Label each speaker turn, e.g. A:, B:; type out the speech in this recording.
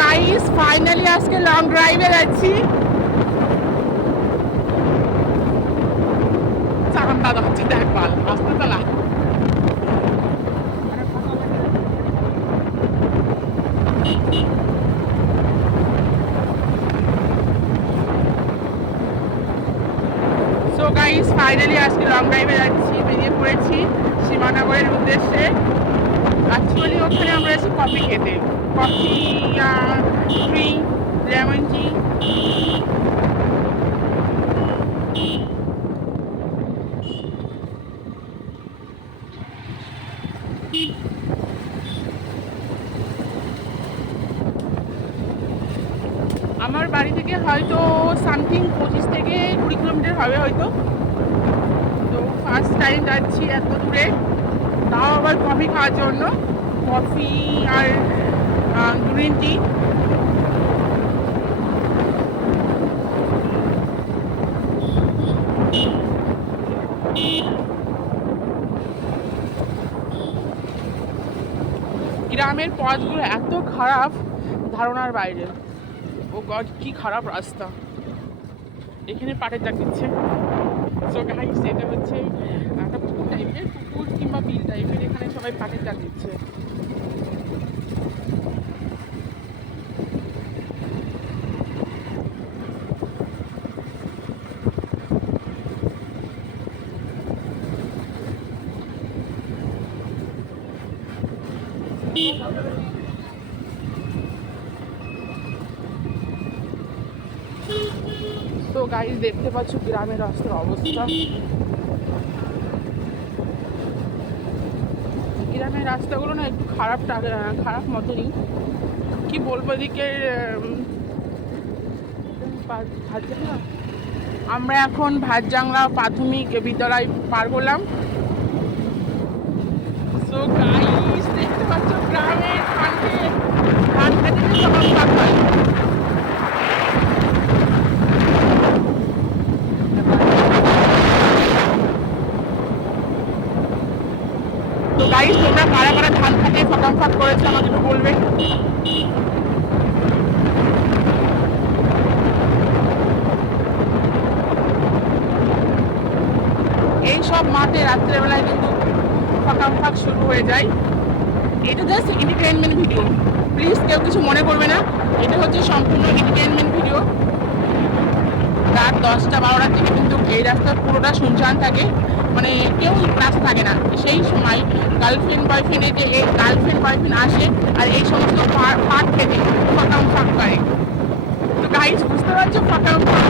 A: Guys finally আজকে long ড্রাইভে যাচ্ছি চাকান দাদা, হচ্ছে দেখ পাল আসতে চালা। সো গাইস ফাইনালি আজকে লং ড্রাইভে যাচ্ছি, বেরিয়ে পড়েছি সীমানগরের উদ্দেশ্যে। অ্যাকচুয়ালি ওখানে আমরা এসেছি কফি খেতে। কফি ট্রি লেমন টি আমার বাড়ি থেকে হয়তো সামথিং পঁচিশ থেকে কুড়ি কিলোমিটার হবে হয়তো তো ফার্স্ট টাইম যাচ্ছি এত দূরে, তাও আবার কফি খাওয়ার জন্য। কফি আর গ্রিন টি গ্রামের পথগুলো এত খারাপ, ধারণার বাইরে। ও গড, কি খারাপ রাস্তা। এখানে পাটের চাক দিচ্ছে। সো গাইস এটা হচ্ছে একটা পুকুর টাইপের পুকুর কিংবা বিল টাইপের এখানে সবাই পাটের ডাক দিচ্ছে। তো গাইস দেখতে পাচ্ছ গ্রামের রাস্তার অবস্থা। গ্রামের রাস্তাগুলো না একটু খারাপ খারাপ মতনই। কি বলব এদিকে? আমরা এখন ভাতজাংলা প্রাথমিক বিদ্যালয় পার করলাম। সো গাইস দেখতে পাচ্ছ গ্রামের ধানকে ধান খেতে সকাল সকাল ধান সব মাঠে রাত্রেবেলায় কিন্তু ফটাম ফাট শুরু হয়ে যায়। এটা জাস্ট এন্টারটেনমেন্ট ভিডিও প্লিজ কেউ কিছু মনে করবে না। এটা হচ্ছে সম্পূর্ণ এন্টারটেনমেন্ট ভিডিও রাত দশটা বারোটার থেকে কিন্তু এই রাস্তা পুরোটা শুনশান থাকে। মানে কেউ রাস্তা থাকে না। সেই সময় গার্লফ্রেন্ড বয়ফ্রেন্ডের যে এই গার্লফ্রেন্ড বয়ফ্রেন্ড আসে আর এই সমস্ত পাট খেতে ফাঁকাম ফাঁক করে। তো গাইস বুঝতে পারছ? ফাঁকাম ফাঁক।